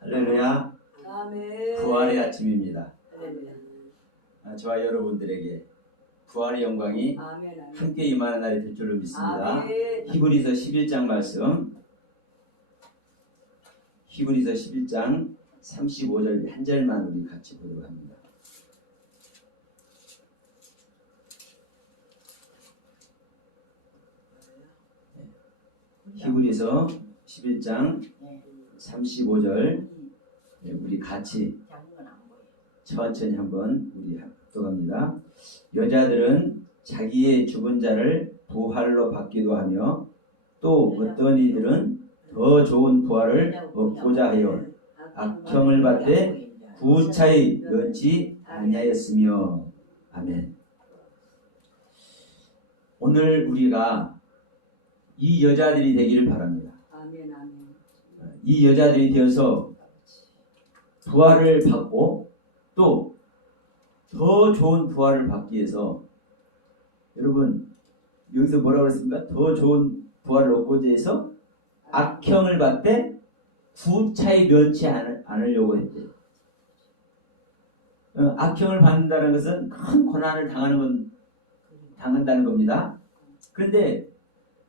할렐루야. 아멘. 부활의 아침입니다. 할렐루야. 저와 여러분들에게 부활의 영광이 아멘. 아멘. 함께 임하는 날이 될 줄로 믿습니다. 아멘. 히브리서 11장 말씀, 히브리서 11장 35절 한 절만 우리 같이 보도록 합니다. 히브리서 11장 35절 우리 같이 천천히 한번 우리 합독합니다. 여자들은 자기의 죽은 자를 부활로 받기도 하며 또 어떤 이들은 더 좋은 부활을 얻고자 하여 악형을 받되 구차히 면치 아니하였으며. 아멘. 오늘 우리가 이 여자들이 되기를 바랍니다. 아멘. 아멘. 이 여자들이 되어서 부활을 받고 또 더 좋은 부활을 받기 위해서, 여러분 여기서 뭐라고 그랬습니까? 더 좋은 부활을 얻고자 해서 악형을 받되 구차히 면치 않으려고 했대요. 악형을 받는다는 것은 큰 고난을 당한다는 겁니다. 그런데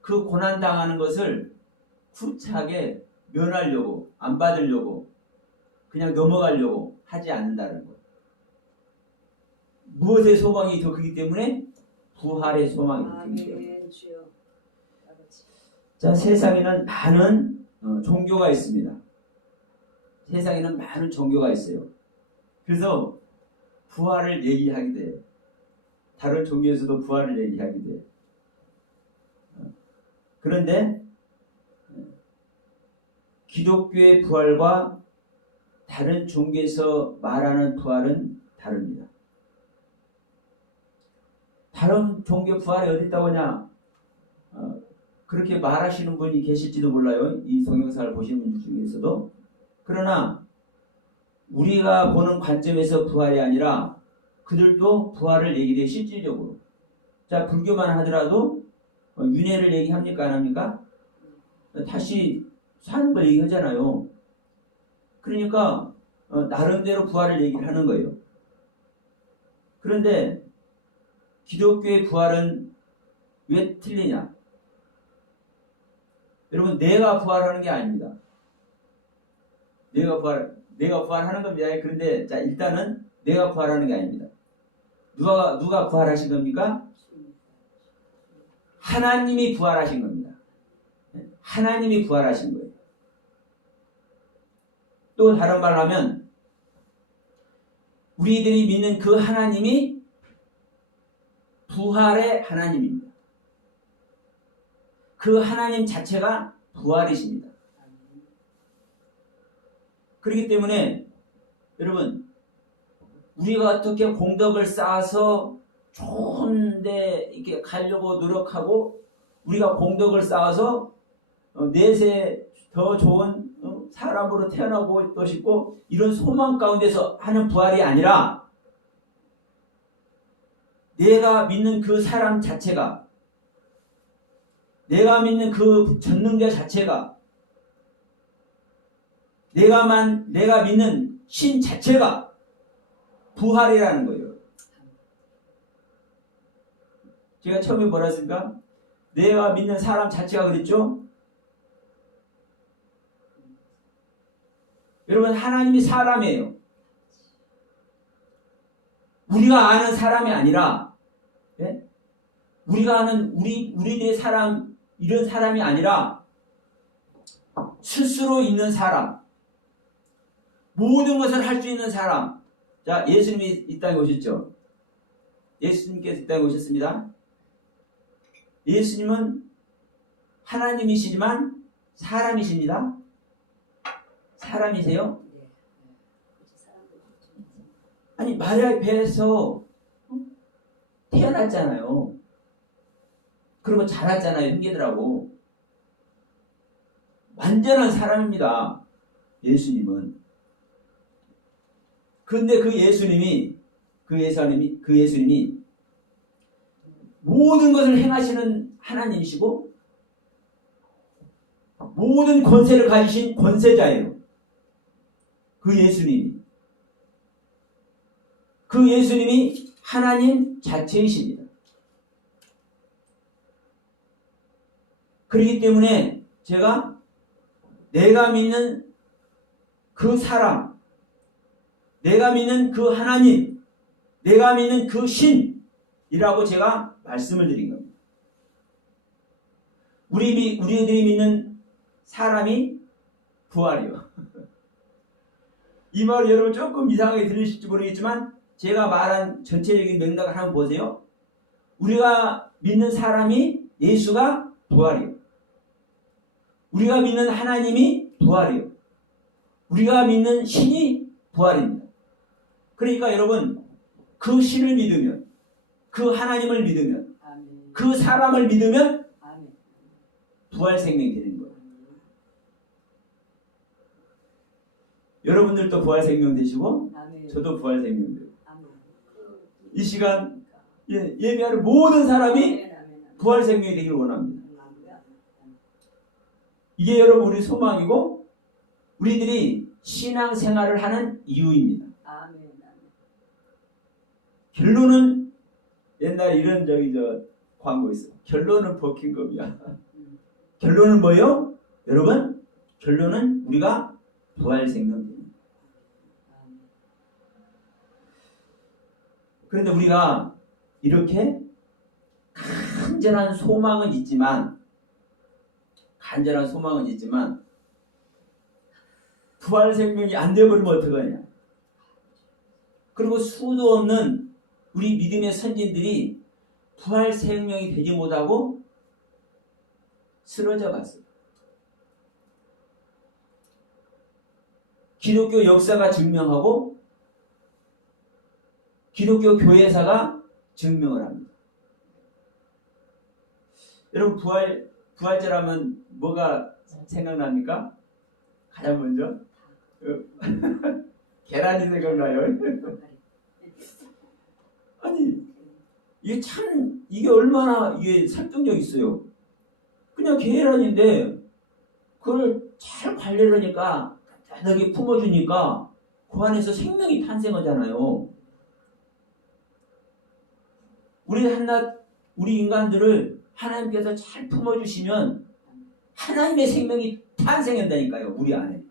그 고난 당하는 것을 구차하게 면하려고, 안 받으려고, 그냥 넘어가려고 하지 않는다는 거예요. 무엇의 소망이 더 크기 때문에? 부활의 소망이 더 크기 때문에. 자, 세상에는 많은 종교가 있습니다. 세상에는 많은 종교가 있어요. 그래서 부활을 얘기하기도 해요. 다른 종교에서도 부활을 얘기하기도 해요. 그런데 기독교의 부활과 다른 종교에서 말하는 부활은 다릅니다. 다른 종교 부활이 어디 있다고 하냐? 그렇게 말하시는 분이 계실지도 몰라요. 이 동영상을 보시는 분들 중에서도. 그러나 우리가 보는 관점에서 부활이 아니라 그들도 부활을 얘기해요. 실질적으로. 자, 불교만 하더라도 윤회를 얘기합니까? 안 합니까? 다시 사는 걸 얘기하잖아요. 그러니까 나름대로 부활을 얘기를 하는 거예요. 그런데 기독교의 부활은 왜 틀리냐? 여러분, 내가 부활하는 게 아닙니다. 내가 부활하는 겁니다. 그런데 자, 일단은 내가 부활하는 게 아닙니다. 누가 부활하신 겁니까? 하나님이 부활하신 겁니다. 하나님이 부활하신 거예요. 또 다른 말로 하면 우리들이 믿는 그 하나님이 부활의 하나님입니다. 그 하나님 자체가 부활이십니다. 그렇기 때문에 여러분, 우리가 어떻게 공덕을 쌓아서 좋은 데 이렇게 가려고 노력하고 우리가 공덕을 쌓아서 내세 더 좋은 사람으로 태어나고 또 싶고 이런 소망 가운데서 하는 부활이 아니라 내가 믿는 그 사람 자체가, 내가 믿는 그 전능자 자체가, 내가 믿는 신 자체가 부활이라는 거예요. 제가 처음에 뭐라 했습니까? 내가 믿는 사람 자체가 그랬죠? 여러분, 하나님이 사람이에요. 우리가 아는 사람이 아니라, 네? 우리가 아는 우리들의 사람, 이런 사람이 아니라 스스로 있는 사람, 모든 것을 할 수 있는 사람. 자, 예수님이 이 땅에 오셨죠? 예수님께서 이 땅에 오셨습니다. 예수님은 하나님이시지만 사람이십니다. 사람이세요? 아니, 마리아의 배에서 태어났잖아요. 그러고 자랐잖아요. 형제들하고. 완전한 사람입니다. 예수님은. 근데 그 예수님이 모든 것을 행하시는 하나님이시고 모든 권세를 가지신 권세자예요. 그 예수님이 하나님 자체이십니다. 그렇기 때문에 내가 믿는 그 사람, 내가 믿는 그 하나님, 내가 믿는 그 신이라고 제가 말씀을 드린 겁니다. 우리들이 믿는 사람이 부활이요. 이 말 여러분 조금 이상하게 들리실지 모르겠지만 제가 말한 전체적인 맥락을 한번 보세요. 우리가 믿는 사람이 예수가 부활이요. 우리가 믿는 하나님이 부활이요. 우리가 믿는 신이 부활입니다. 그러니까 여러분 그 신을 믿으면, 그 하나님을 믿으면, 그 사람을 믿으면 부활 생명이 되는 거예요. 여러분들도 부활 생명 되시고 저도 부활 생명 되고 이 시간 예배하는 모든 사람이 부활 생명이 되기를 원합니다. 이게 여러분 우리 소망이고 우리들이 신앙생활을 하는 이유입니다. 결론은 옛날에 이런 광고 있어요. 결론은 버킹검이야. 결론은 뭐예요? 여러분 결론은 우리가 부활 생명입니다. 그런데 우리가 이렇게 간절한 소망은 있지만 부활 생명이 안 되어버리면 어떡하냐. 그리고 수도 없는 우리 믿음의 선진들이 부활 생명이 되지 못하고 쓰러져 갔어요. 기독교 역사가 증명하고 기독교 교회사가 증명을 합니다. 여러분 부활절하면 뭐가 생각납니까? 가장 먼저 계란이 생각나요. 아니 이게 얼마나 설득력 있어요. 그냥 계란인데 그걸 잘 관리를 하니까 단단하게 품어주니까 그 안에서 생명이 탄생하잖아요. 우리 인간들을 하나님께서 잘 품어주시면 하나님의 생명이 탄생한다니까요. 우리 안에.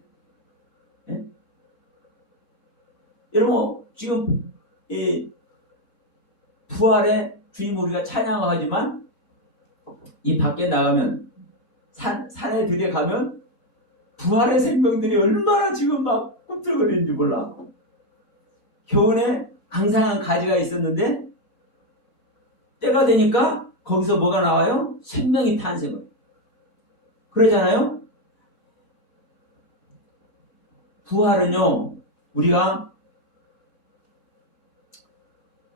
네? 여러분 지금 부활의 주님 우리가 찬양하지만 이 밖에 나가면 산에 들여가면 부활의 생명들이 얼마나 지금 막 꿈틀거리는지 몰라. 교훈에 앙상한 가지가 있었는데 때가 되니까 거기서 뭐가 나와요? 생명이 탄생을. 그러잖아요? 부활은요, 우리가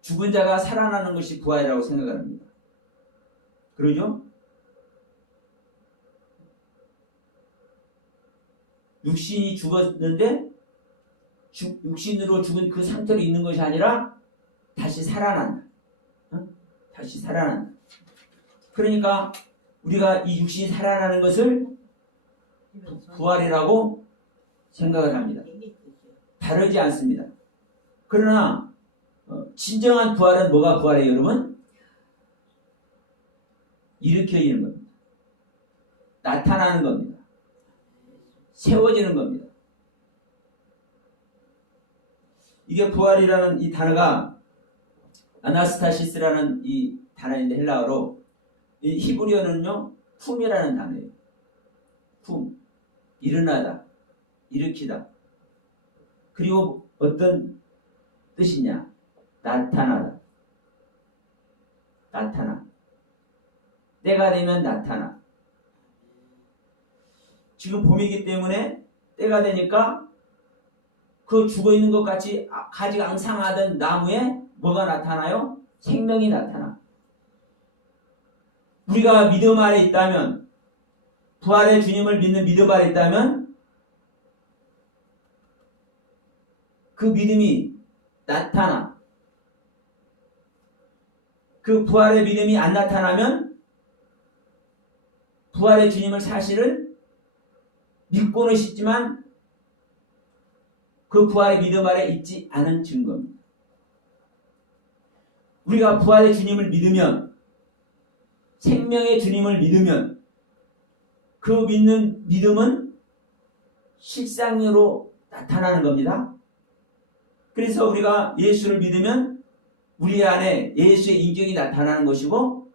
죽은 자가 살아나는 것이 부활이라고 생각을 합니다. 그러죠? 육신이 죽었는데 육신으로 죽은 그 상태로 있는 것이 아니라 다시 살아난다. 다시 살아난다. 그러니까 우리가 이 육신이 살아나는 것을 부활이라고 생각을 합니다. 다르지 않습니다. 그러나 진정한 부활은 뭐가 부활이에요, 여러분? 일으켜지는 겁니다. 나타나는 겁니다. 세워지는 겁니다. 이게 부활이라는 이 단어가 아나스타시스라는 이 단어인데 헬라어로 이 히브리어는요 품이라는 단어예요. 품, 일어나다, 일으키다. 그리고 어떤 뜻이냐? 나타나다. 나타나. 때가 되면 나타나. 지금 봄이기 때문에 때가 되니까 그 죽어있는 것 같이 가지가 앙상하던 나무에 뭐가 나타나요? 생명이 나타나. 우리가 믿음 안에 있다면, 부활의 주님을 믿는 믿음 안에 있다면 그 믿음이 나타나. 그 부활의 믿음이 안 나타나면 부활의 주님을 사실은 믿고는 싶지만 그 부활의 믿음 아래 있지 않은 증거입니다. 우리가 부활의 주님을 믿으면, 생명의 주님을 믿으면 그 믿는 믿음은 실상으로 나타나는 겁니다. 그래서 우리가 예수를 믿으면 우리 안에 예수의 인격이 나타나는 것이고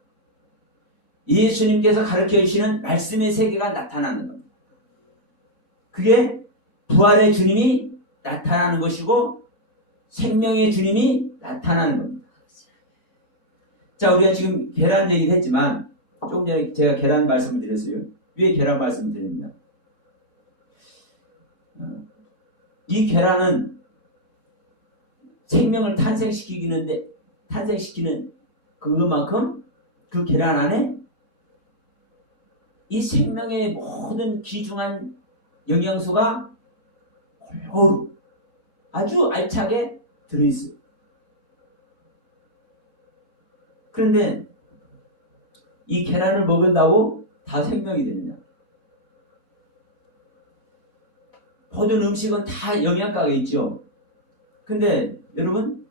예수님께서 가르쳐 주시는 말씀의 세계가 나타나는 겁니다. 그게 부활의 주님이 나타나는 것이고 생명의 주님이 나타나는 겁니다. 자, 우리가 지금 계란 얘기를 했지만 조금 전에 제가 계란 말씀을 드렸어요. 왜 계란 말씀을 드렸냐? 이 계란은 생명을 탄생시키는 그만큼 그 계란 안에 이 생명의 모든 귀중한 영양소가 골고루 아주 알차게 들어있어요. 그런데 이 계란을 먹은다고 다 생명이 되느냐? 모든 음식은 다 영양가가 있죠. 근데 여러분,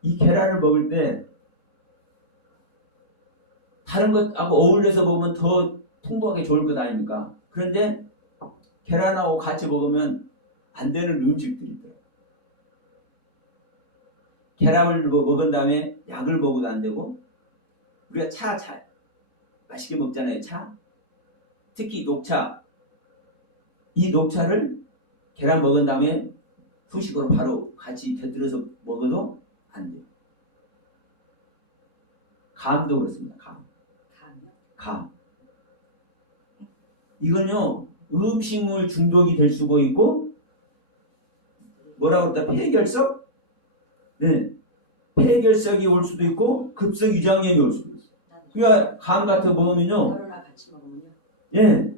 이 계란을 먹을 때 다른 것하고 어울려서 먹으면 더 풍부하게 좋을 것 아닙니까? 그런데 계란하고 같이 먹으면 안 되는 음식들이 있더라고요. 계란을 먹은 다음에 약을 먹어도 안 되고, 우리가 차 맛있게 먹잖아요. 차. 특히 녹차. 이 녹차를 계란 먹은 다음에 후식으로 바로 같이 곁들여서 먹어도 안 돼요. 감도 그렇습니다. 감. 이건요, 음식물 중독이 될 수가 있고, 뭐라고 그러다 폐결석? 네. 폐결석이 올 수도 있고, 급성 위장염이 올 수도 있어요. 그러니까 감 같은 거 먹으면요, 예,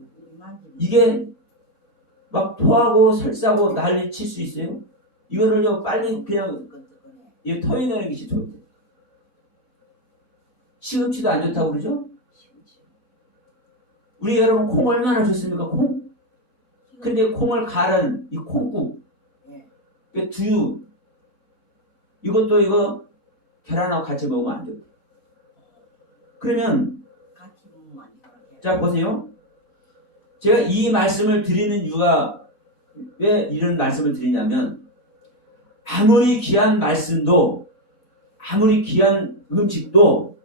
이게 막 토하고 설사고 난리 칠 수 있어요. 이거를요, 빨리 그냥 토해내는 것이 좋대요. 시금치도 안 좋다고 그러죠? 우리 여러분 콩 얼마나 좋습니까? 콩? 근데 콩을 갈은 이 콩국, 그 두유, 이것도 이거 계란하고 같이 먹으면 안 돼요. 그러면 자 보세요. 제가 이 말씀을 드리는 이유가 왜 이런 말씀을 드리냐면, 아무리 귀한 말씀도 아무리 귀한 음식도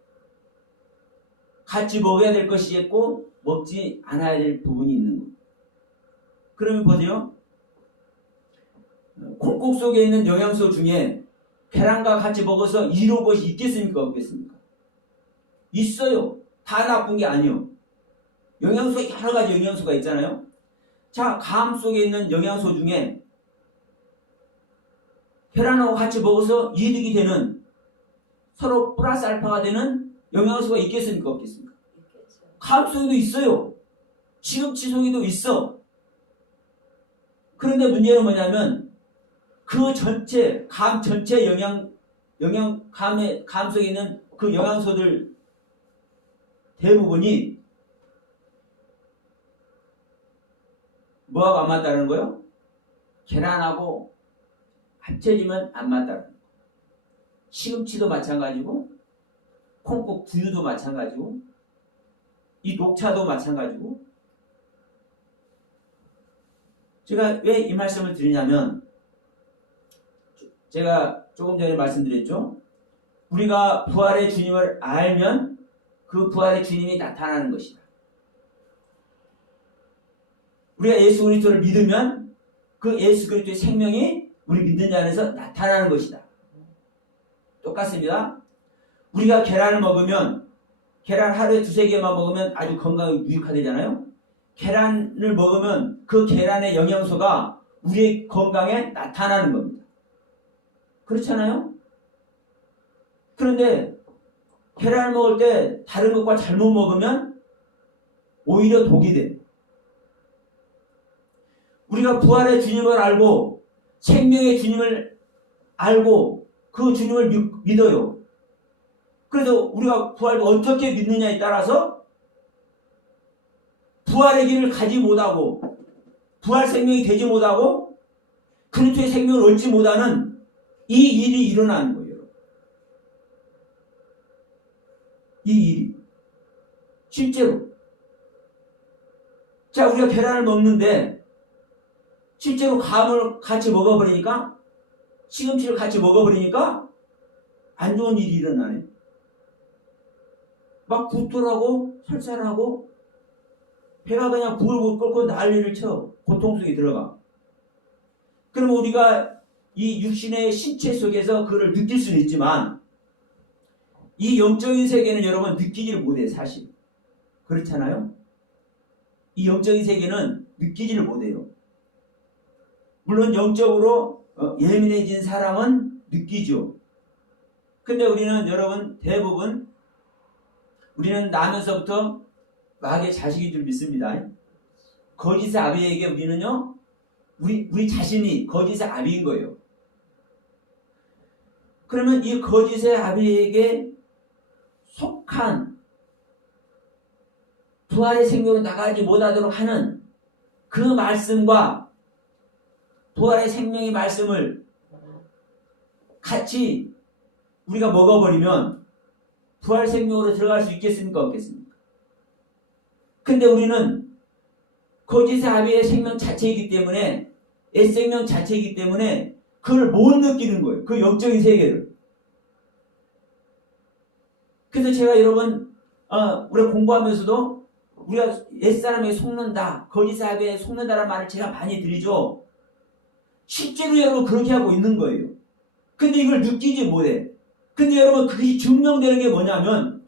같이 먹어야 될 것이 있고 먹지 않아야 될 부분이 있는 거예요. 그러면 보세요. 콩국 속에 있는 영양소 중에 계란과 같이 먹어서 이로운 것이 있겠습니까? 없겠습니까? 있어요. 다 나쁜 게 아니에요. 영양소, 여러 가지 영양소가 있잖아요. 자, 감 속에 있는 영양소 중에 계란하고 같이 먹어서 이득이 되는, 서로 플러스 알파가 되는 영양소가 있겠습니까? 없겠습니까? 감 속에도 있어요. 시금치 속에도 있어. 그런데 문제는 뭐냐면, 그 전체, 감 전체 감 속에 있는 그 영양소들 대부분이 뭐하고 안 맞다는 거예요? 계란하고 합쳐지면 안 맞다는 거예요. 시금치도 마찬가지고, 콩국 두유도 마찬가지고, 이 녹차도 마찬가지고. 제가 왜 이 말씀을 드리냐면, 제가 조금 전에 말씀드렸죠. 우리가 부활의 주님을 알면 그 부활의 주님이 나타나는 것이다. 우리가 예수 그리스도를 믿으면 그 예수 그리스도의 생명이 우리 믿는 자 안에서 나타나는 것이다. 똑같습니다. 우리가 계란을 먹으면, 계란 하루에 2-3개만 먹으면 아주 건강에 유익하되잖아요. 계란을 먹으면 그 계란의 영양소가 우리의 건강에 나타나는 겁니다. 그렇잖아요? 그런데 계란을 먹을 때 다른 것과 잘못 먹으면 오히려 독이 돼요. 우리가 부활의 주님을 알고 생명의 주님을 알고 그 주님을 믿어요. 그래서 우리가 부활을 어떻게 믿느냐에 따라서 부활의 길을 가지 못하고 부활 생명이 되지 못하고 그리스도의 생명을 얻지 못하는 이 일이 일어나는 거예요. 이 일이 실제로. 자, 우리가 계란을 먹는데 실제로 감을 같이 먹어버리니까, 시금치를 같이 먹어버리니까 안 좋은 일이 일어나네. 막 구토하고 설사하고 배가 그냥 부글부글 끓고 난리를 쳐. 고통 속에 들어가. 그러면 우리가 이 육신의 신체 속에서 그걸 느낄 수는 있지만 이 영적인 세계는 여러분 느끼지를 못해요. 사실. 그렇잖아요? 이 영적인 세계는 느끼지를 못해요. 물론 영적으로 예민해진 사람은 느끼죠. 근데 우리는 여러분 대부분 우리는 나면서부터 마귀의 자식인 줄 믿습니다. 거짓의 아비에게 우리는요, 우리 자신이 거짓의 아비인 거예요. 그러면 이 거짓의 아비에게 속한 부활의 생명으로 나가지 못하도록 하는 그 말씀과 부활의 생명의 말씀을 같이 우리가 먹어버리면 부활 생명으로 들어갈 수 있겠습니까? 없겠습니까? 근데 우리는 거짓의 아비의 생명 자체이기 때문에, 옛생명 자체이기 때문에 그걸 못 느끼는 거예요. 그 영적인 세계를. 그래서 제가 여러분 우리가 공부하면서도 우리가 옛사람에게 속는다, 거짓의 아비에 속는다라는 말을 제가 많이 드리죠. 실제로 여러분 그렇게 하고 있는 거예요. 근데 이걸 느끼지 못해. 근데 여러분 그것이 증명되는 게 뭐냐면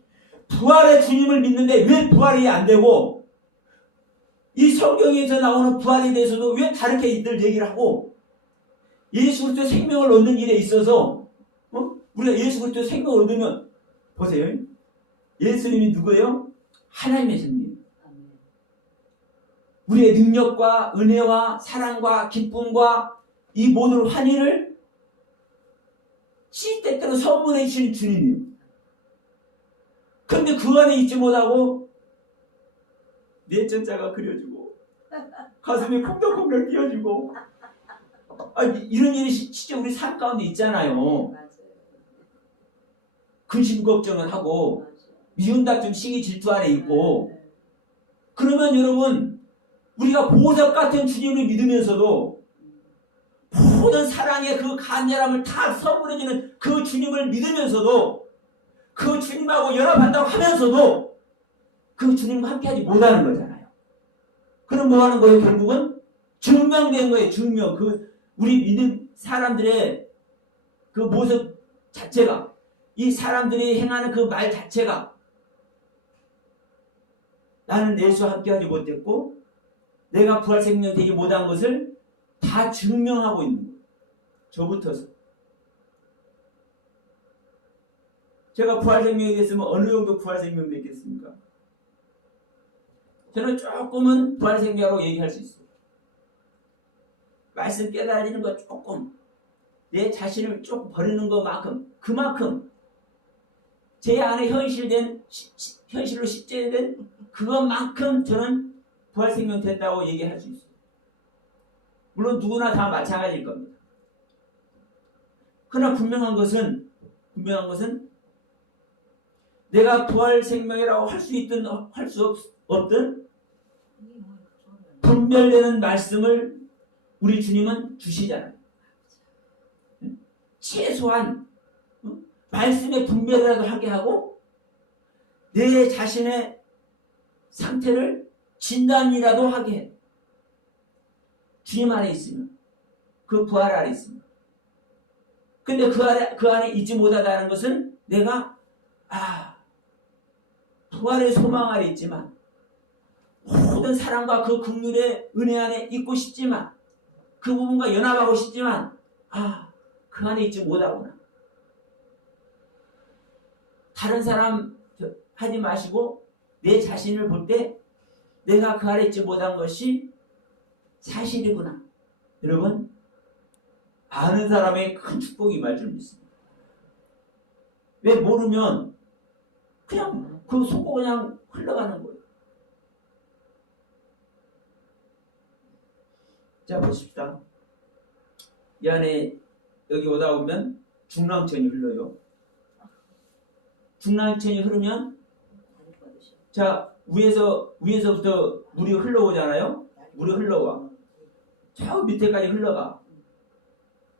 부활의 주님을 믿는데 왜 부활이 안 되고 이 성경에서 나오는 부활에 대해서도 왜 다르게 늘 얘기를 하고 예수 그리스도의 생명을 얻는 일에 있어서 우리가 예수 그리스도의 생명을 얻으면 보세요. 예수님이 누구예요? 하나님의 생명. 우리의 능력과 은혜와 사랑과 기쁨과 이 모든 환희를 시때때로 선물해 주신 주님이에요. 그런데 그 안에 있지 못하고 내전자가 그려지고 가슴이 콩닥콩닥 뛰어지고 이런 일이 진짜 우리 삶 가운데 있잖아요. 근심 걱정을 하고 미움 다툼 시기 질투 안에 있고 그러면 여러분 우리가 보석 같은 주님을 믿으면서도 모든 사랑의 그 간절함을 다 선물해주는 그 주님을 믿으면서도 그 주님하고 연합한다고 하면서도 그 주님과 함께하지 못하는 거잖아요. 그럼 뭐 하는 거예요? 결국은 증명된 거예요. 증명. 그 우리 믿음 사람들의 그 모습 자체가, 이 사람들이 행하는 그 말 자체가 나는 예수와 함께하지 못했고 내가 부활 생명 되지 못한 것을 다 증명하고 있는 거예요. 저부터서. 제가 부활 생명이 됐으면 어느 정도 부활 생명이 됐겠습니까? 저는 조금은 부활 생명이라고 얘기할 수 있어요. 말씀 깨달아지는 거 조금, 내 자신을 조금 버리는 것만큼, 그만큼 제 안에 현실로 실제된 그것만큼 저는 부활 생명 됐다고 얘기할 수 있어요. 물론 누구나 다 마찬가지일 겁니다. 그러나 분명한 것은 내가 부활 생명이라고 할 수 있든 할 수 없든 분별되는 말씀을 우리 주님은 주시잖아요. 최소한 말씀의 분별이라도 하게 하고 내 자신의 상태를 진단이라도 하게 해. 주님 안에 있으면, 그 부활 안에 있으면. 근데 그 안에 있지 못하다는 것은 내가 부활의 소망 안에 있지만 모든 사랑과 그 긍휼의 은혜 안에 있고 싶지만 그 부분과 연합하고 싶지만 그 안에 있지 못하구나. 다른 사람 하지 마시고 내 자신을 볼 때 내가 그 안에 있지 못한 것이 사실이구나. 여러분, 아는 사람의 큰 축복이 임할 줄 믿습니다. 왜 모르면 그냥 그 속고 그냥 흘러가는 거예요. 자, 보십시다. 이 안에 여기 오다 보면 중랑천이 흘러요. 중랑천이 흐르면 자 위에서부터 물이 흘러오잖아요. 물이 흘러와. 저 밑에까지 흘러가.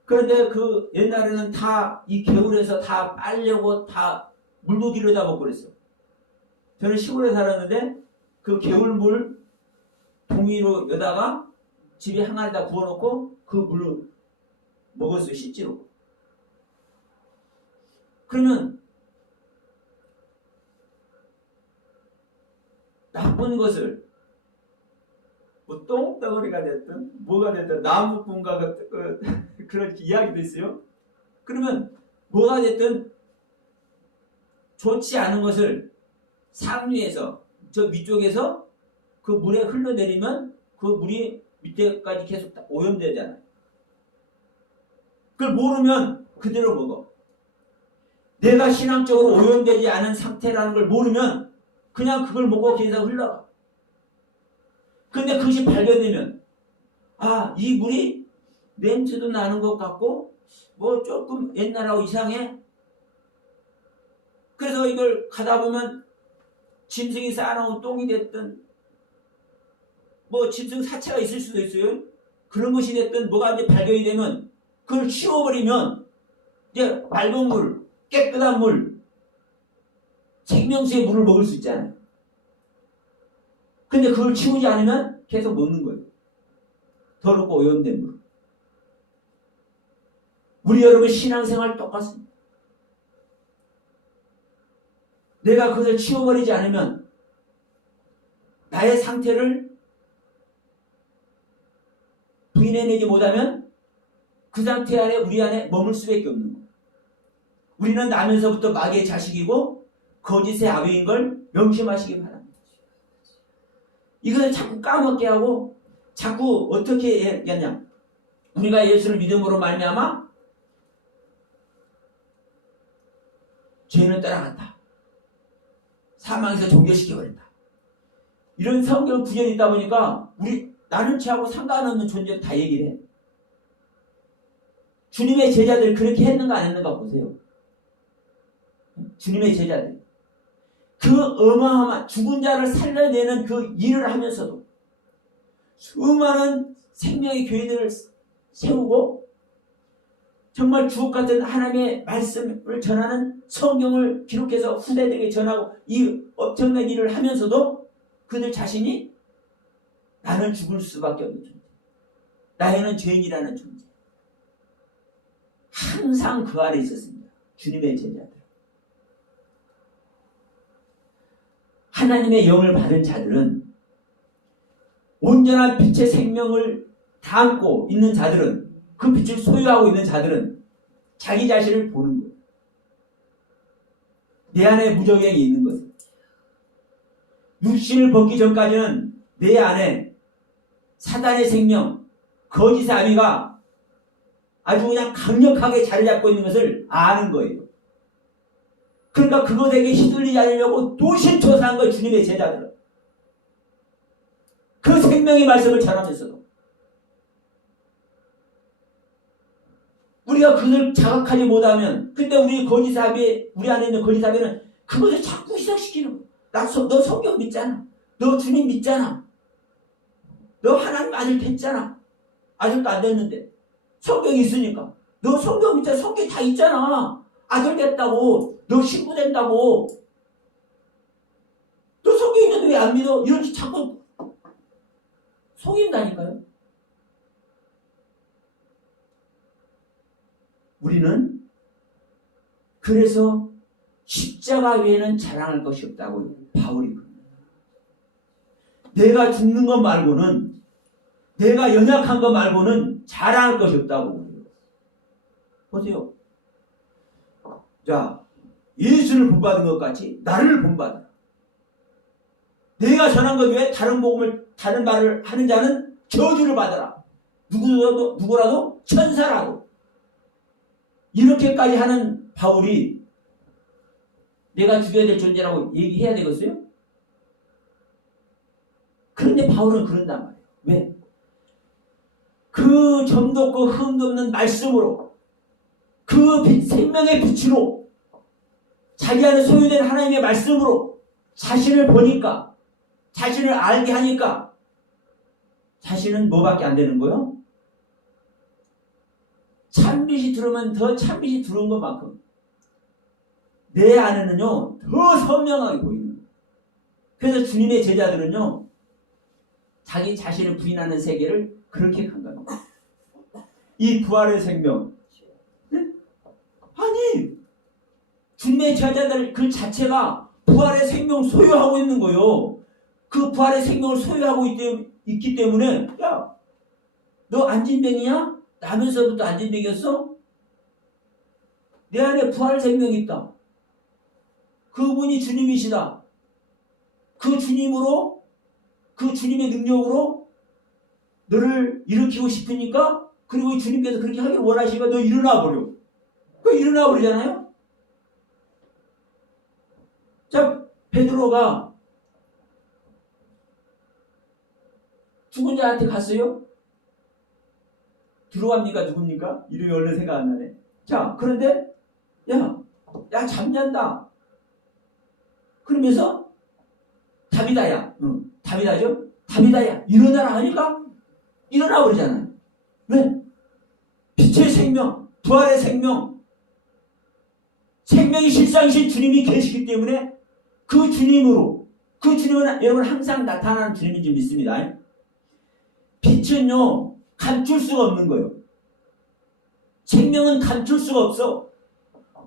그런데 그 옛날에는 다 이 개울에서 다 빨려고 다 물도 들여다 먹고 그랬어. 저는 시골에 살았는데 그 개울물 동이로 여다가 집에 항아리에다 부어놓고 그 물을 먹었어요. 실제로. 그러면 나쁜 것을 뭐 똥덩어리가 됐든 뭐가 됐든 나무꾼과 그런 이야기도 있어요. 그러면 뭐가 됐든 좋지 않은 것을 상류에서 저 위쪽에서 그 물에 흘러내리면 그 물이 밑에까지 계속 오염되잖아요. 그걸 모르면 그대로 먹어. 내가 신앙적으로 오염되지 않은 상태라는 걸 모르면 그냥 그걸 먹고 계속 흘러가. 근데 그것이 발견되면 이 물이 냄새도 나는 것 같고 뭐 조금 옛날하고 이상해. 그래서 이걸 가다 보면 짐승이 쌓아놓은 똥이 됐든 뭐 짐승 사체가 있을 수도 있어요. 그런 것이 됐든 뭐가 이제 발견이 되면 그걸 치워버리면 이제 맑은 물, 깨끗한 물, 생명수의 물을 먹을 수 있잖아요. 근데 그걸 치우지 않으면 계속 먹는 거예요. 더럽고 오염된 물. 우리 여러분 신앙생활 똑같습니다. 내가 그것을 치워버리지 않으면 나의 상태를 부인해내지 못하면 그 상태 안에 우리 안에 머물 수밖에 없는 거예요. 우리는 나면서부터 마귀의 자식이고 거짓의 아비인 걸 명심하시기 바랍니다. 이것을 자꾸 까먹게 하고 자꾸 어떻게 얘기하냐. 우리가 예수를 믿음으로 말미암아 죄는 따라간다. 사망에서 종결시켜버린다. 이런 성경 구절이 있다 보니까 나는 죄하고 상관없는 존재를 다 얘기를 해. 주님의 제자들 그렇게 했는가 안 했는가 보세요. 주님의 제자들. 그 어마어마한 죽은 자를 살려내는 그 일을 하면서도 수많은 생명의 교회들을 세우고 정말 주옥같은 하나님의 말씀을 전하는 성경을 기록해서 후대들에게 전하고 이 엄청난 일을 하면서도 그들 자신이 나는 죽을 수밖에 없는 존재. 나에는 죄인이라는 존재. 항상 그 아래 있었습니다. 주님의 제자들. 하나님의 영을 받은 자들은 온전한 빛의 생명을 담고 있는 자들은 그 빛을 소유하고 있는 자들은 자기 자신을 보는 거예요. 내 안에 무정행이 있는 것을. 육신을 벗기 전까지는 내 안에 사단의 생명, 거짓의 아비가 아주 그냥 강력하게 자리 잡고 있는 것을 아는 거예요. 그러니까 그것에게 휘둘리지 않으려고 노심초사한 거예요. 주님의 제자들은. 그 생명의 말씀을 전하면서도. 우리가 그걸 자각하지 못하면 근데 우리 거짓아비 우리 안에 있는 거짓아비는 그것을 자꾸 희석시키는 거야. 너 성경 믿잖아. 너 주님 믿잖아. 너 하나님 아들 됐잖아. 아직도 안 됐는데 성경이 있으니까 너 성경 믿잖아. 성경이 다 있잖아. 아들 됐다고 너 신부 된다고 너 성경 있는데 왜 안 믿어? 이런 식으로 자꾸 속인다니까요. 우리는 그래서 십자가 외에는 자랑할 것이 없다고 바울이 그럽니다. 내가 죽는 것 말고는 내가 연약한 것 말고는 자랑할 것이 없다고 그래요. 보세요. 자, 예수를 본받은 것 같이 나를 본받아. 내가 전한 것 외에 다른 말을 하는 자는 저주를 받아라. 누구라도 천사라도. 이렇게까지 하는 바울이 내가 죽여야 될 존재라고 얘기해야 되겠어요? 그런데 바울은 그런단 말이에요. 왜? 그 점도 없고 흠도 없는 말씀으로 그 생명의 빛으로 자기 안에 소유된 하나님의 말씀으로 자신을 보니까 자신을 알게 하니까 자신은 뭐밖에 안 되는 거요? 참빛이 들어오면 더 참빛이 들어온 것만큼 내 안에는요 더 선명하게 보이는 거예요. 그래서 주님의 제자들은요 자기 자신을 부인하는 세계를 그렇게 간답니다. 이 부활의 생명, 네? 아니 주님의 제자들 그 자체가 부활의 생명 소유하고 있는 거예요. 그 부활의 생명을 소유하고 있기 때문에 야, 너 안진뱅이야? 나면서부터 안진뱅이였어? 내 안에 부활 생명이 있다. 그분이 주님이시다. 그 주님으로 그 주님의 능력으로 너를 일으키고 싶으니까 그리고 주님께서 그렇게 하기를 원하시니까 너 일어나 버려. 그 일어나 버리잖아요. 자, 베드로가 죽은 자한테 갔어요? 들어갑니까? 누굽니까? 이름이 원래 생각 안 나네. 자, 그런데 야 잠잔다. 그러면서 다비다야. 다비다죠? 다비다야. 일어나라 하니까 일어나 버리잖아요. 왜? 빛의 생명, 부활의 생명, 생명이 실상이신 주님이 계시기 때문에 그 주님으로, 그 주님은 여러분 항상 나타나는 주님인 줄 믿습니다. 빛은요 감출 수가 없는 거예요. 생명은 감출 수가 없어.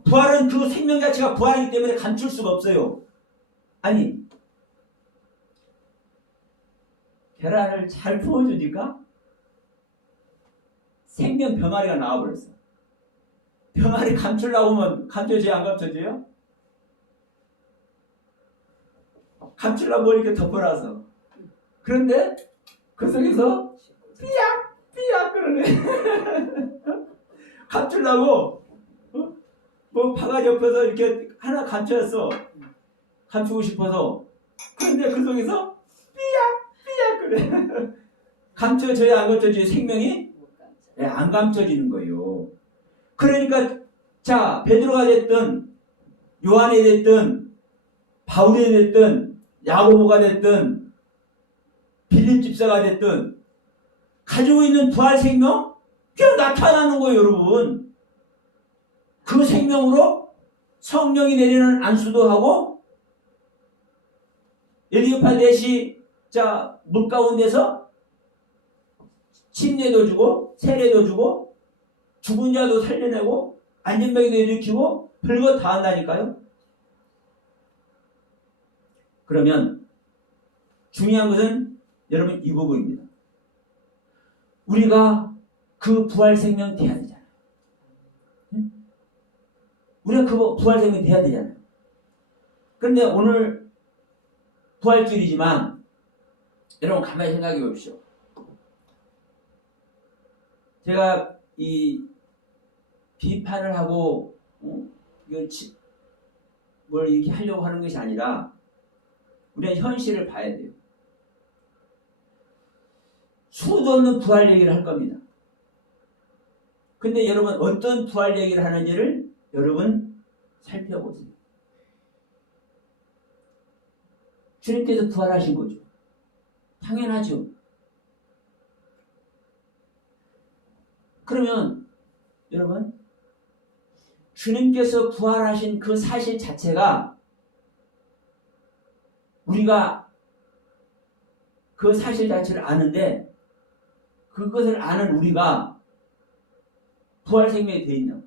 부활은 그 생명 자체가 부활이기 때문에 감출 수가 없어요. 아니 계란을 잘 부어주니까 생명 병아리가 나와버렸어. 병아리 감추려고 하면 감춰져요? 안 감춰져요? 감추려고 이렇게 덮어놔서. 그런데 그 속에서 삐약 그러네. 감추려고 뭐 바가지 옆에서 이렇게 하나 감춰서 감추고 싶어서. 그런데 그 속에서 삐약 그래. 감춰져야 안 감춰져야 생명이 안 감춰지는 거예요. 그러니까 자 베드로가 됐든 요한이 됐든 바울이 됐든 야고보가 됐든 빌립 집사가 됐든 가지고 있는 부활 생명 그냥 나타나는 거예요. 여러분 그 생명으로 성령이 내리는 안수도 하고 엘리오파 넷이 자 물 가운데서 침례도 주고 세례도 주고 죽은 자도 살려내고 안전병이도 일으키고 별거 다 한다니까요. 그러면 중요한 것은 여러분 이 부분입니다. 우리가 그 부활 생명 돼야 되잖아요. 우리가 그 부활 생명 돼야 되잖아요. 그런데 오늘 부활주일이지만 여러분 가만히 생각해 보십시오. 제가 이 비판을 하고 뭘 이렇게 하려고 하는 것이 아니라 우리는 현실을 봐야 돼요. 수도 없는 부활 얘기를 할 겁니다. 근데 여러분 어떤 부활 얘기를 하는지를 여러분 살펴보세요. 주님께서 부활하신 거죠. 당연하죠. 그러면 여러분 주님께서 부활하신 그 사실 자체가 우리가 그 사실 자체를 아는데 그것을 아는 우리가 부활 생명이 되어 있나?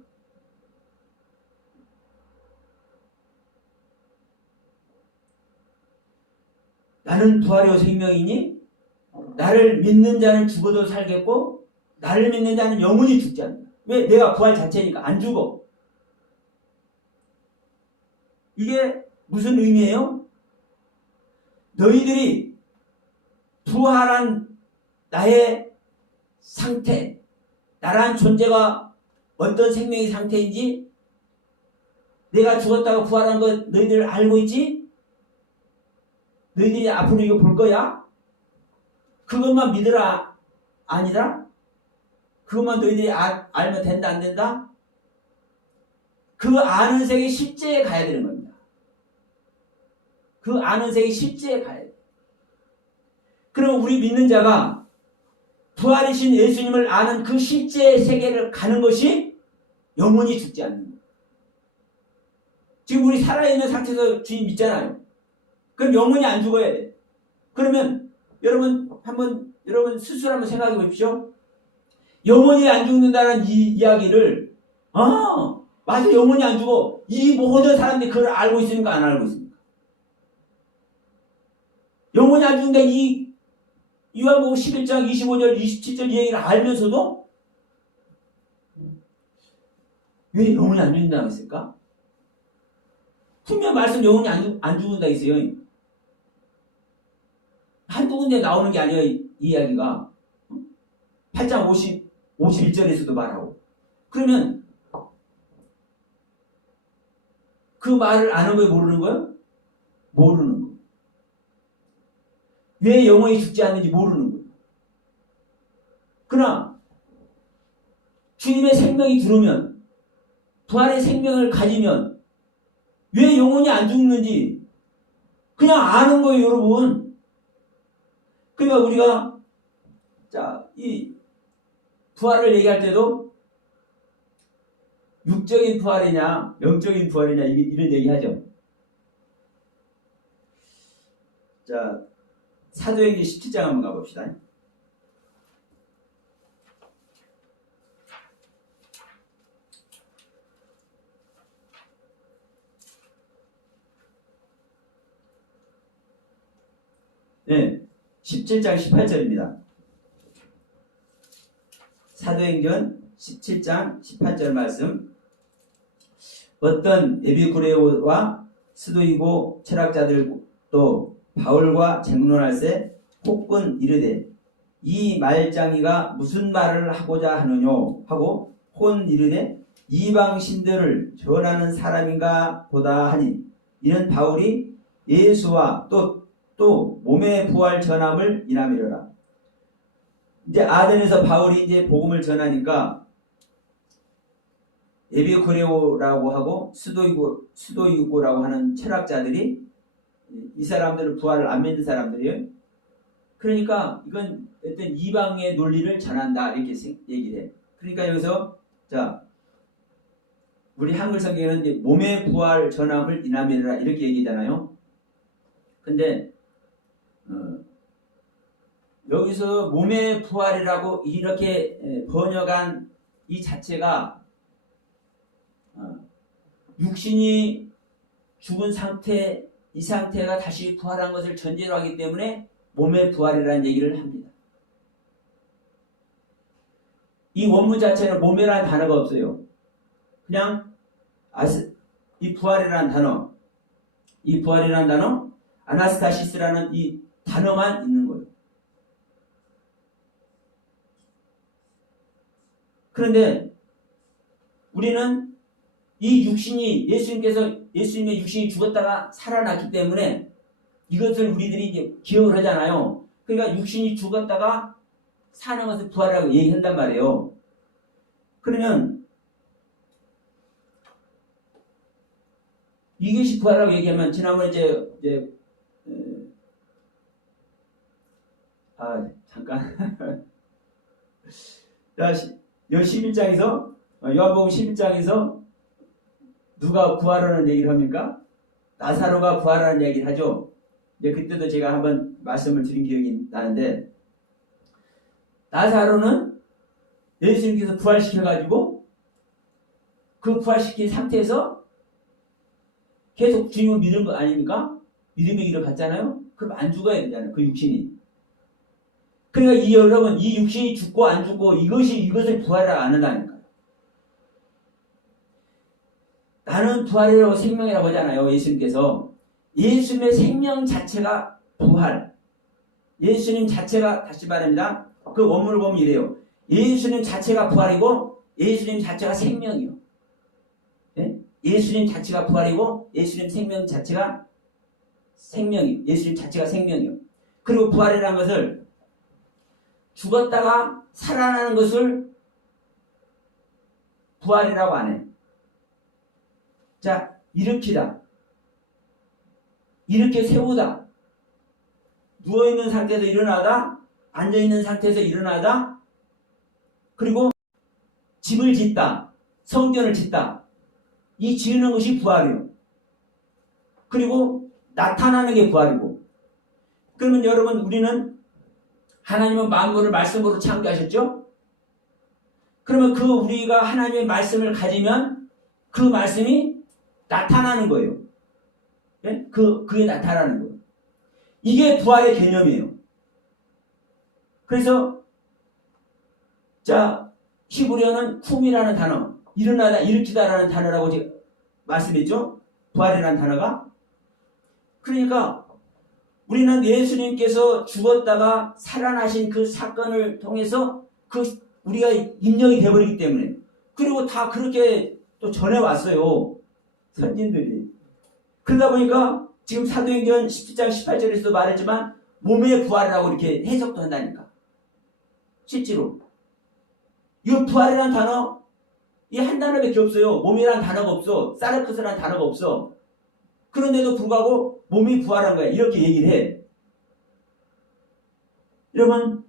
나는 부활의 생명이니 나를 믿는 자는 죽어도 살겠고 나를 믿는 자는 영원히 죽지 않는다. 왜? 내가 부활 자체니까 안 죽어. 이게 무슨 의미예요? 너희들이 부활한 나의 상태, 나란 존재가 어떤 생명의 상태인지 내가 죽었다가 부활한 거 너희들 알고 있지? 너희들이 앞으로 이거 볼 거야? 그것만 믿으라 아니라 그것만 너희들이 알면 된다 안 된다? 그 아는 색이 실제에 가야 되는 겁니다. 그 아는 색이 실제에 가야 돼. 그럼 우리 믿는 자가 부활이신 예수님을 아는 그 실제의 세계를 가는 것이 영원히 죽지 않는 거예요. 지금 우리 살아있는 상태에서 주님 믿잖아요. 그럼 영원히 안 죽어야 돼. 그러면 여러분 스스로 한번 생각해 보십시오. 영원히 안 죽는다는 이 이야기를 맞아, 영원히 안 죽어. 이 모든 사람들이 그걸 알고 있습니까? 안 알고 있습니까? 영원히 안 죽는다 이 요한복음 11장 25절 27절 이 얘기를 알면서도 왜 영원히 안 죽는다고 했을까? 분명 말씀 영원히 안 죽는다 했어요. 한두 군데 나오는 게 아니에요. 이 이야기가 8장 51절에서도 말하고. 그러면 그 말을 아는 거예요? 모르는 거예요? 모르는 거예요. 왜 영원히 죽지 않는지 모르는 거예요. 그러나 주님의 생명이 들어오면, 부활의 생명을 가지면 왜 영원히 안 죽는지 그냥 아는 거예요, 여러분. 그러니까 우리가 이 부활을 얘기할 때도 육적인 부활이냐 영적인 부활이냐 이런 얘기하죠. 자, 사도행전 17장 한번 가봅시다. 네, 17장 18절입니다. 사도행전 17장 18절 말씀. 어떤 에비쿠레오와 스도이고 철학자들도 바울과 쟁론할세 혹은 이르되 이 말장이가 무슨 말을 하고자 하느뇨 하고 혼 이르되 이방신들을 전하는 사람인가 보다 하니 이는 바울이 예수와 또 몸의 부활 전함을 인함이로라. 이제 아덴에서 바울이 이제 복음을 전하니까 에비쿠레오라고 하고 스도이고라고 하는 철학자들이 이 사람들은 부활을 안 믿는 사람들이에요. 그러니까 이건 어떤 이방의 논리를 전한다 이렇게 얘기를 해. 그러니까 여기서 우리 한글 성경에는 이제 몸의 부활 전함을 인함이라 이렇게 얘기잖아요. 근데 여기서 몸의 부활이라고 이렇게 번역한 이 자체가 육신이 죽은 상태, 이 상태가 다시 부활한 것을 전제로 하기 때문에 몸의 부활이라는 얘기를 합니다. 이 원문 자체는 몸이라는 단어가 없어요. 그냥 이 부활이라는 단어, 아나스타시스라는 이 단어만 있는 거예요. 그런데 우리는 이 육신이 예수님의 육신이 죽었다가 살아났기 때문에 이것을 우리들이 이제 기억을 하잖아요. 그러니까 육신이 죽었다가 사는 것을 부활이라고 얘기한단 말이에요. 그러면 이것이 부활이라고 얘기하면 지난번에 잠깐. 자, 11장에서 요한복음 11장에서 누가 부활하는 얘기를 합니까? 나사로가 부활하는 얘기를 하죠. 이제 그때도 제가 한번 말씀을 드린 기억이 나는데 나사로는 예수님께서 부활시켜가지고 그 부활시킨 상태에서 계속 주님을 믿은 거 아닙니까? 믿음의 길을 갔잖아요. 그럼 안 죽어야 되잖아요. 그 육신이. 그러니까 여러분 이 육신이 죽고 안 죽고 이것을 부활이라고 안 한다니까요. 나는 부활이라고 생명이라고 하잖아요. 예수님께서. 예수님의 생명 자체가 부활. 예수님 자체가 다시 말합니다. 그 원문을 보면 이래요. 예수님 자체가 부활이고 예수님 자체가 생명이요. 네? 예수님 자체가 부활이고 예수님 생명 자체가 생명이요. 예수님 자체가 생명이요. 그리고 부활이라는 것을 죽었다가 살아나는 것을 부활이라고 안 해. 자, 일으키다. 이렇게 세우다. 누워있는 상태에서 일어나다, 앉아있는 상태에서 일어나다, 그리고 집을 짓다, 성전을 짓다. 이 지으는 것이 부활이에요. 그리고 나타나는 게 부활이고. 그러면 여러분, 우리는 하나님은 만물을 말씀으로 창조하셨죠? 그러면 그 우리가 하나님의 말씀을 가지면 그 말씀이 나타나는 거예요. 네? 그게 나타나는 거예요. 이게 부활의 개념이에요. 그래서 자, 히브리어는 쿰이라는 단어, 일어나다, 일으키다라는 단어라고 지금 말씀했죠? 부활이라는 단어가. 그러니까 우리는 예수님께서 죽었다가 살아나신 그 사건을 통해서 우리가 입력이 되어버리기 때문에, 그리고 다 그렇게 또 전해왔어요. 선진들이. 그러다 보니까 지금 사도행전 17장 18절에서도 말했지만 몸의 부활이라고 이렇게 해석도 한다니까. 실제로. 이 부활이라는 단어, 이 한 단어밖에 없어요. 몸이라는 단어가 없어. 사르크스라는 단어가 없어. 그런데도 불구하고 몸이 부활한 거야. 이렇게 얘기를 해. 여러분,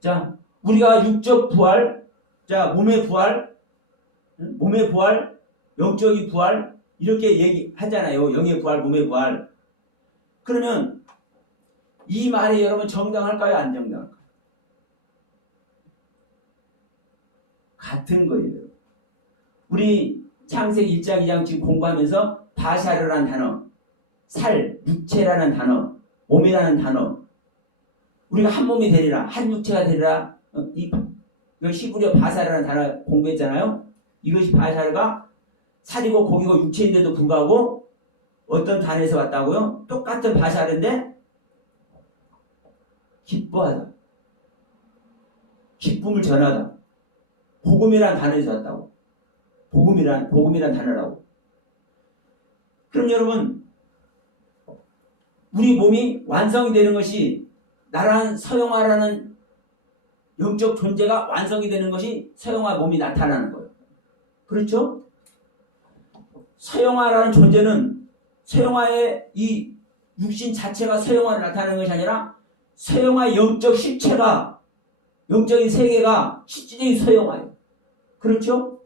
자, 우리가 육적 부활, 자, 몸의 부활, 영적인 부활, 이렇게 얘기하잖아요. 영의 부활, 몸의 부활. 그러면 이 말이 여러분 정당할까요? 안 정당할까요? 같은 거예요. 우리 창세기 1장, 2장 지금 공부하면서 바샤르라는 단어, 육체라는 단어, 몸이라는 단어, 우리가 한 몸이 되리라, 한 육체가 되리라, 이 히브리어 바샤르라는 단어 공부했잖아요. 이것이 바샤르가 살이고 고기고 육체인데도 불구하고 어떤 단어에서 왔다고요? 똑같은 바샤르인데 기뻐하다, 기쁨을 전하다, 복음이라는 단어에서 왔다고. 복음이란 단어라고. 그럼 여러분, 우리 몸이 완성이 되는 것이, 나라는 서영화라는 영적 존재가 완성이 되는 것이 서영화 몸이 나타나는 거예요. 그렇죠? 서영화라는 존재는, 서영화의 이 육신 자체가 서영화를 나타내는 것이 아니라 서영화의 영적 실체가, 영적인 세계가 실질적인 서영화예요. 그렇죠?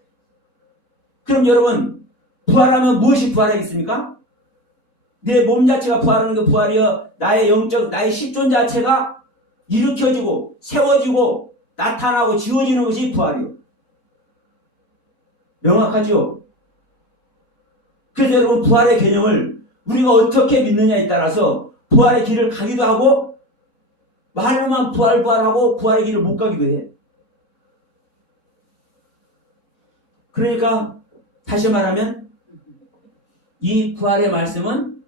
그럼 여러분, 부활하면 무엇이 부활하겠습니까? 내 몸 자체가 부활하는 게 부활이여. 나의 영적, 나의 실존 자체가 일으켜지고 세워지고 나타나고 지워지는 것이 부활이요. 명확하죠? 그래서 여러분, 부활의 개념을 우리가 어떻게 믿느냐에 따라서 부활의 길을 가기도 하고, 말로만 부활하고 부활의 길을 못 가기도 해. 그러니까 다시 말하면 이 부활의 말씀은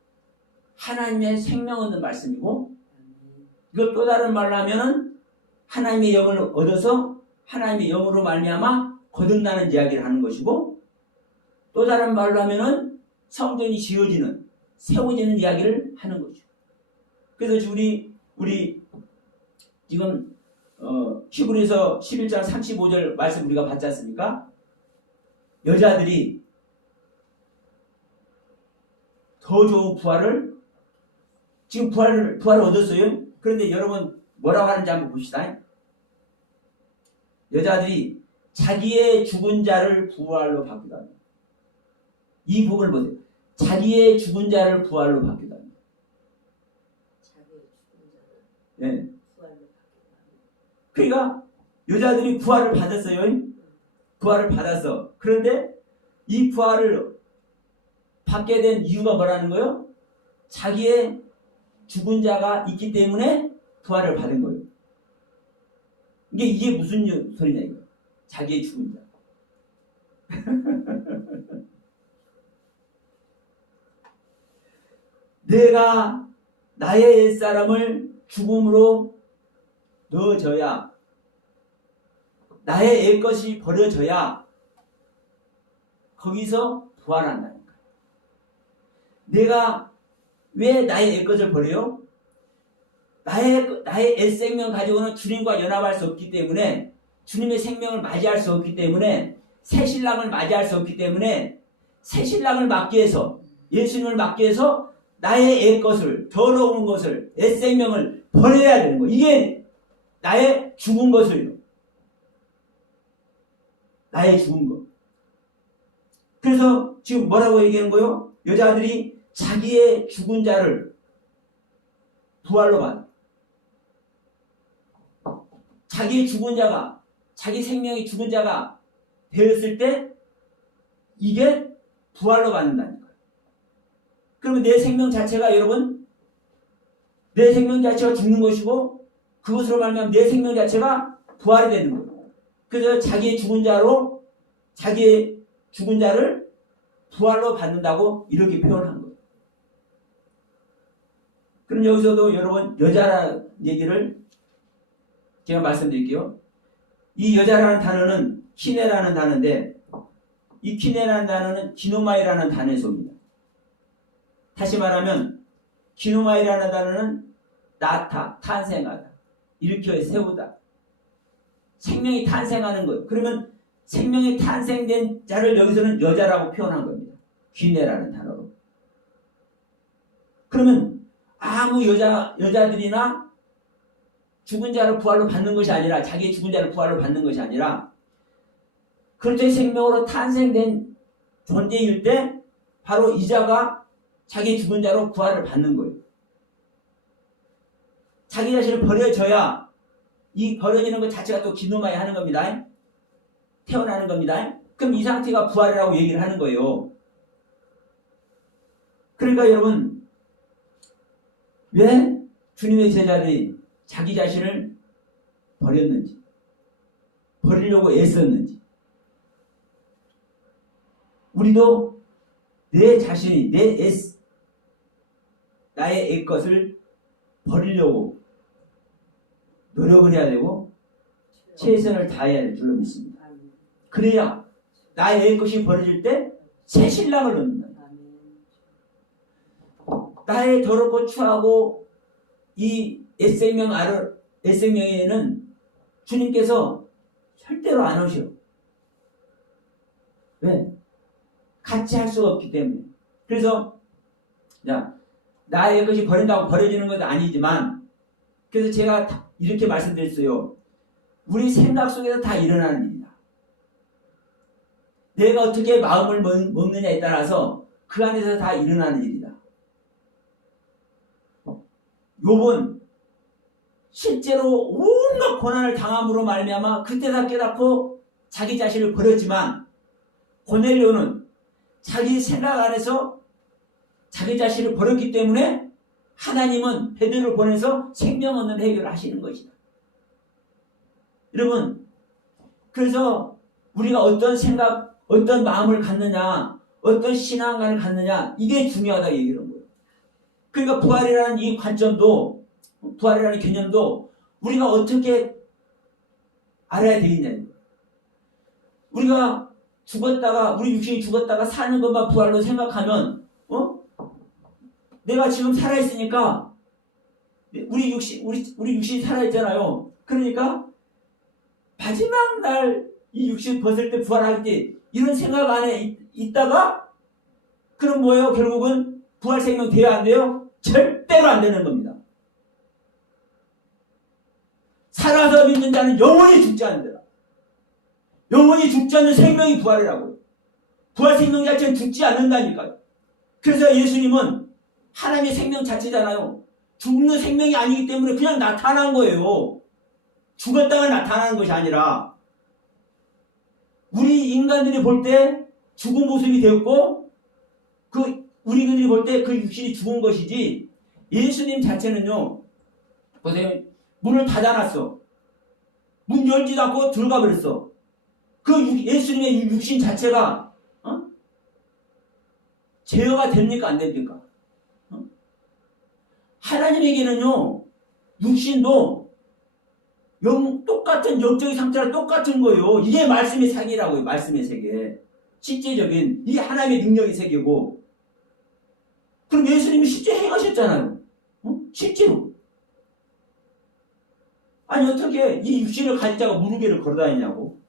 하나님의 생명 얻는 말씀이고, 이걸 또 다른 말로 하면은 하나님의 영을 얻어서 하나님의 영으로 말미암아 거듭나는 이야기를 하는 것이고, 또 다른 말로 하면은 성전이 지어지는, 세워지는 이야기를 하는 거죠. 그래서 우리 지금 히브리서 11장 35절 말씀 우리가 봤지 않습니까? 여자들이 더 좋은 부활을, 지금 부활을 얻었어요. 그런데 여러분 뭐라고 하는지 한번 봅시다. 여자들이 자기의 죽은 자를 부활로 바꾸다 합니다. 이 부분을 보세요. 자기의 죽은 자를 부활로 바꾸다 합니다. 자기의 죽은 자를 네. 부활로 바꾸다 합니다. 그러니까 여자들이 부활을 받았어요. 부활을 받았어. 그런데 이 부활을 받게 된 이유가 뭐라는 거예요? 자기의 죽은 자가 있기 때문에 부활을 받은 거예요. 이게 무슨 소리냐 이거. 자기의 죽은 자. 내가 나의 옛사람을 죽음으로 넣어줘야, 나의 옛것이 버려져야 거기서 부활한다니까. 내가 왜 나의 옛것을 버려요? 나의 옛생명 가지고는 주님과 연합할 수 없기 때문에, 주님의 생명을 맞이할 수 없기 때문에 새 신랑을 맞이할 수 없기 때문에 새 신랑을 맞기 위해서, 예수님을 맞기 위해서 나의 옛 것을, 더러운 것을, 옛 생명을 버려야 되는 거예요. 이게 나의 죽은 것이에요. 나의 죽은 것. 그래서 지금 뭐라고 얘기하는 거예요? 여자들이 자기의 죽은 자를 부활로 받아. 자기의 죽은 자가, 자기 생명이 죽은 자가 되었을 때 이게 부활로 받는다니까요. 그러면 내 생명 자체가, 여러분, 내 생명 자체가 죽는 것이고 그것으로 말하면 내 생명 자체가 부활이 되는 거예요. 그래서 자기의 죽은 자로, 자기의 죽은 자를 부활로 받는다고 이렇게 표현한 거예요. 그럼 여기서도 여러분, 여자라는 얘기를 제가 말씀드릴게요. 이 여자라는 단어는 키네라는 단어인데, 이 키네라는 단어는 기노마이라는 단어에서 옵니다. 다시 말하면 기노마이라는 단어는 낳다, 탄생하다, 일으켜 세우다, 생명이 탄생하는 거예요. 그러면 생명이 탄생된 자를 여기서는 여자라고 표현한 겁니다. 기네라는 단어로. 그러면 아무 여자들이나 죽은 자를 부활로 받는 것이 아니라, 자기의 죽은 자를 부활로 받는 것이 아니라, 그리스도의 생명으로 탄생된 존재일 때 바로 이 자가 자기 죽은 자로 부활을 받는 거예요. 자기 자신을 버려져야, 이 버려지는 것 자체가 또 기노마이 하는 겁니다. 태어나는 겁니다. 그럼 이 상태가 부활이라고 얘기를 하는 거예요. 그러니까 여러분, 왜 주님의 제자들이 자기 자신을 버렸는지, 버리려고 애썼는지, 우리도 내 자신이, 나의 옛 것을 버리려고 노력을 해야 되고 최선을 다해야 될 줄로 믿습니다. 그래야 나의 옛 것이 버려질 때 새 신랑을 얻는다. 나의 더럽고 추하고 이 옛생명에는 주님께서 절대로 안 오셔. 왜? 같이 할 수가 없기 때문에. 그래서 나의 것이 버린다고 버려지는 것도 아니지만, 그래서 제가 이렇게 말씀드렸어요. 우리 생각 속에서 다 일어나는 일이다. 내가 어떻게 마음을 먹느냐에 따라서 그 안에서 다 일어나는 일이다. 욥은 실제로 온갖 고난을 당함으로 말미암아 그때 다 깨닫고 자기 자신을 버렸지만, 고넬료는 자기 생각 안에서 자기 자신을 버렸기 때문에 하나님은 베드로를 보내서 생명 얻는 해결을 하시는 것이다. 여러분, 그래서 우리가 어떤 생각, 어떤 마음을 갖느냐, 어떤 신앙관을 갖느냐, 이게 중요하다고 얘기하는 거예요. 그러니까 부활이라는 이 관점도, 부활이라는 개념도 우리가 어떻게 알아야 되겠냐. 우리가 죽었다가, 우리 육신이 죽었다가 사는 것만 부활로 생각하면, 내가 지금 살아있으니까, 우리 육신이 살아있잖아요. 그러니까, 마지막 날 이 육신 벗을 때 부활하겠지, 이런 생각 안에 있다가, 그럼 뭐예요? 결국은 부활 생명 돼야 안 돼요? 절대로 안 되는 겁니다. 살아서 믿는 자는 영원히 죽지 않는다. 영원히 죽지 않는 생명이 부활이라고요. 부활 생명 자체는 죽지 않는다니까요. 그래서 예수님은 하나님의 생명 자체잖아요. 죽는 생명이 아니기 때문에 그냥 나타난 거예요. 죽었다가 나타나는 것이 아니라, 우리 인간들이 볼 때 죽은 모습이 되었고, 우리들이 볼 때 그 육신이 죽은 것이지, 예수님 자체는요, 보세요. 문을 닫아놨어. 문 열지도 않고 들어가 버렸어. 예수님의 육신 자체가, 제어가 됩니까? 안 됩니까? 하나님에게는요, 육신도 똑같은 영적인 상태랑 똑같은 거예요. 이게 말씀의 세계라고요. 말씀의 세계. 실제적인 이 하나님의 능력의 세계고. 그럼 예수님이 실제 행하셨잖아요. 실제로. 아니 어떻게 이 육신을 가진 자가 무릎 위를 걸어다니냐고.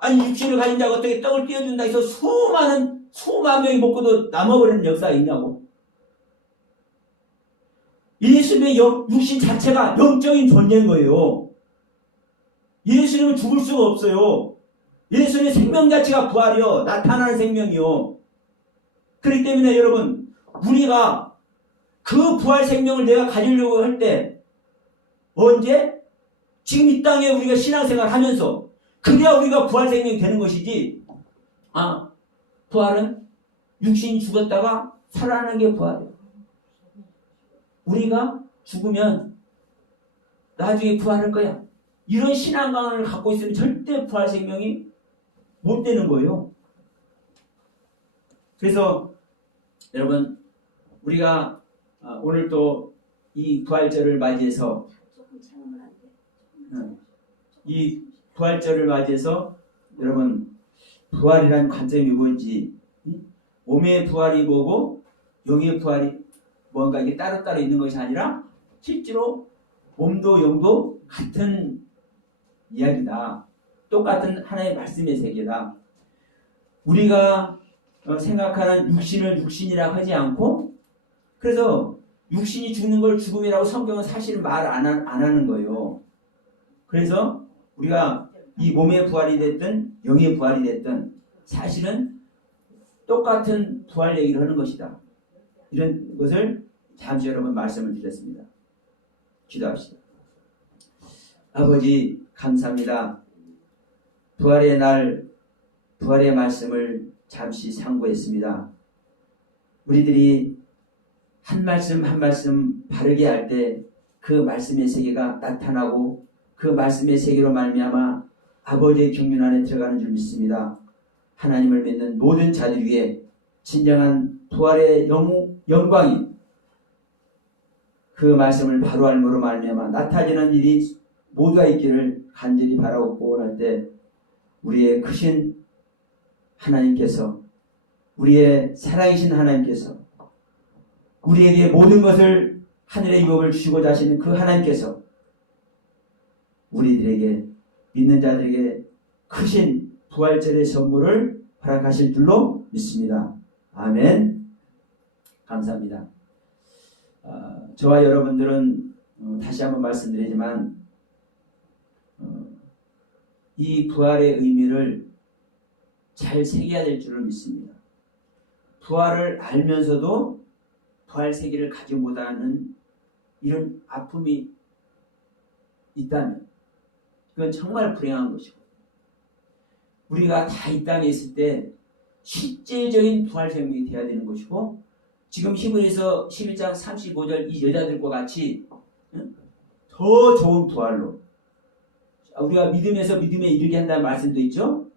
아니 육신을 가진 자가 어떻게 떡을 띄워준다 해서 수만 명이 먹고도 남아버리는 역사가 있냐고. 예수님의 육신 자체가 영적인 존재인 거예요. 예수님은 죽을 수가 없어요. 예수님의 생명 자체가 부활이요. 나타나는 생명이요. 그렇기 때문에 여러분, 우리가 그 부활 생명을 내가 가지려고 할 때 언제? 지금 이 땅에 우리가 신앙생활 하면서 그래야 우리가 부활 생명이 되는 것이지. 부활은 육신이 죽었다가 살아나는 게 부활이에요. 우리가 죽으면 나중에 부활할 거야. 이런 신앙관을 갖고 있으면 절대 부활 생명이 못 되는 거예요. 그래서 여러분, 우리가 오늘 또 이 부활절을 맞이해서 이 부활절을 맞이해서 여러분, 부활이라는 관점이 뭔지, 몸의 부활이 뭐고 영의 부활이 뭔가 이게 따로따로 있는 것이 아니라 실제로 몸도 영도 같은 이야기다. 똑같은 하나의 말씀의 세계다. 우리가 생각하는 육신을 육신이라고 하지 않고, 그래서 육신이 죽는 걸 죽음이라고 성경은 사실은 말 안 하는 거예요. 그래서 우리가 이 몸의 부활이 됐든 영의 부활이 됐든 사실은 똑같은 부활 얘기를 하는 것이다. 이런 것을 잠시 여러분 말씀을 드렸습니다. 기도합시다. 아버지 감사합니다. 부활의 날, 부활의 말씀을 잠시 상고했습니다. 우리들이 한 말씀 한 말씀 바르게 할 때 그 말씀의 세계가 나타나고 그 말씀의 세계로 말미암아 아버지의 경륜 안에 들어가는 줄 믿습니다. 하나님을 믿는 모든 자들 위해 진정한 부활의 영광이 그 말씀을 바로 알므로 말미암아 나타지는 일이 모두가 있기를 간절히 바라고 구원할 때 우리의 크신 하나님께서, 우리의 살아계신 하나님께서, 우리에게 모든 것을 하늘의 유업을 주시고자 하시는 그 하나님께서 우리들에게, 믿는 자들에게 크신 부활절의 선물을 허락하실 줄로 믿습니다. 아멘. 감사합니다. 저와 여러분들은 다시 한번 말씀드리지만 이 부활의 의미를 잘 새겨야 될 줄을 믿습니다. 부활을 알면서도 부활 세계를 가지 못하는 이런 아픔이 있다면 그건 정말 불행한 것이고, 우리가 다 이 땅에 있을 때 실제적인 부활 생명이 되어야 되는 것이고, 지금 히브리서 11장 35절 이 여자들과 같이 더 좋은 부활로, 우리가 믿음에서 믿음에 이르게 한다는 말씀도 있죠.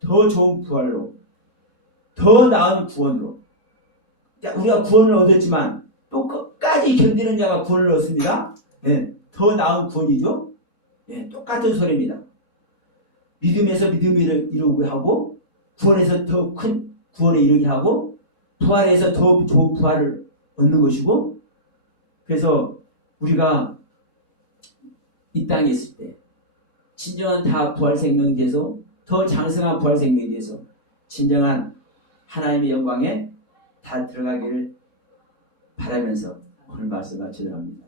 더 좋은 부활로, 더 나은 구원으로. 우리가 구원을 얻었지만 또 끝까지 견디는 자가 구원을 얻습니다. 더 나은 구원이죠. 똑같은 소리입니다. 믿음에서 믿음을 이루게 하고, 구원에서 더 큰 구원에 이르게 하고, 부활에서 더 좋은 부활을 얻는 것이고, 그래서 우리가 이 땅에 있을 때 진정한 다 부활 생명에 대해서, 더 장성한 부활 생명에 대해서 진정한 하나님의 영광에 다 들어가기를 바라면서 오늘 말씀 마치려 합니다.